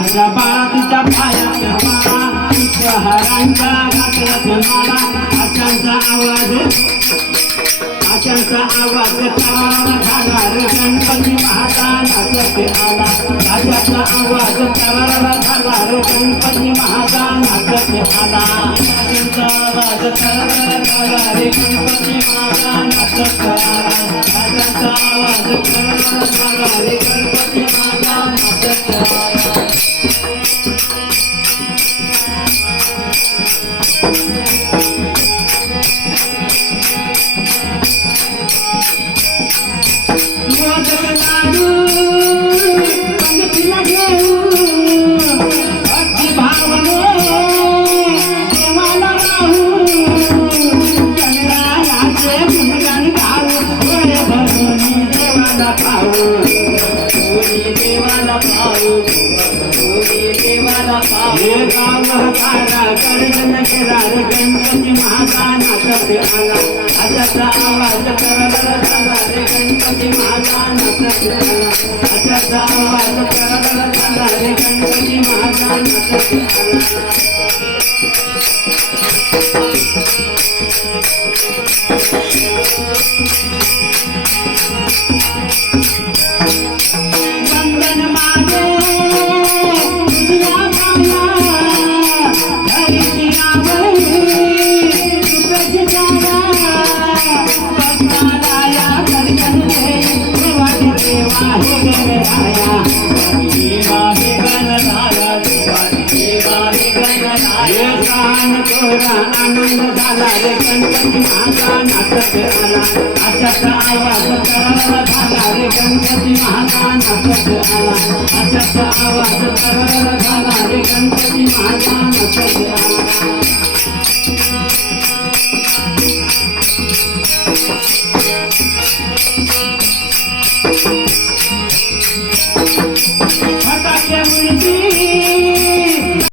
माझ्या बाळाच्या पायात माळा हरांच्या घातल्यात माळा आशांचा आवाज करारा झाला रे गणपती महाता नाचत आला राजाचा आवाज करारा झाला रे गणपती महाता नाचत आला राजाचा आवाज करारा झाला रे गणपती महाता नाचत आला राजाचा आवाज करारा झाला रे गणपती महाता नाचत आला गणपती महाता नाचत आला आशाचा आवाज करारा झाला रे गणपती महाता नाचत आला आशाचा आवाज करारा झाला रे गणपती महाता नाचत आला आनंद झाला रे गणपती महाता नाचत आला आशाचा आवाज करारा झाला रे गणपती महाता नाचत आला आशाचा आवाज करारा झाला रे गणपती महाता नाचत आला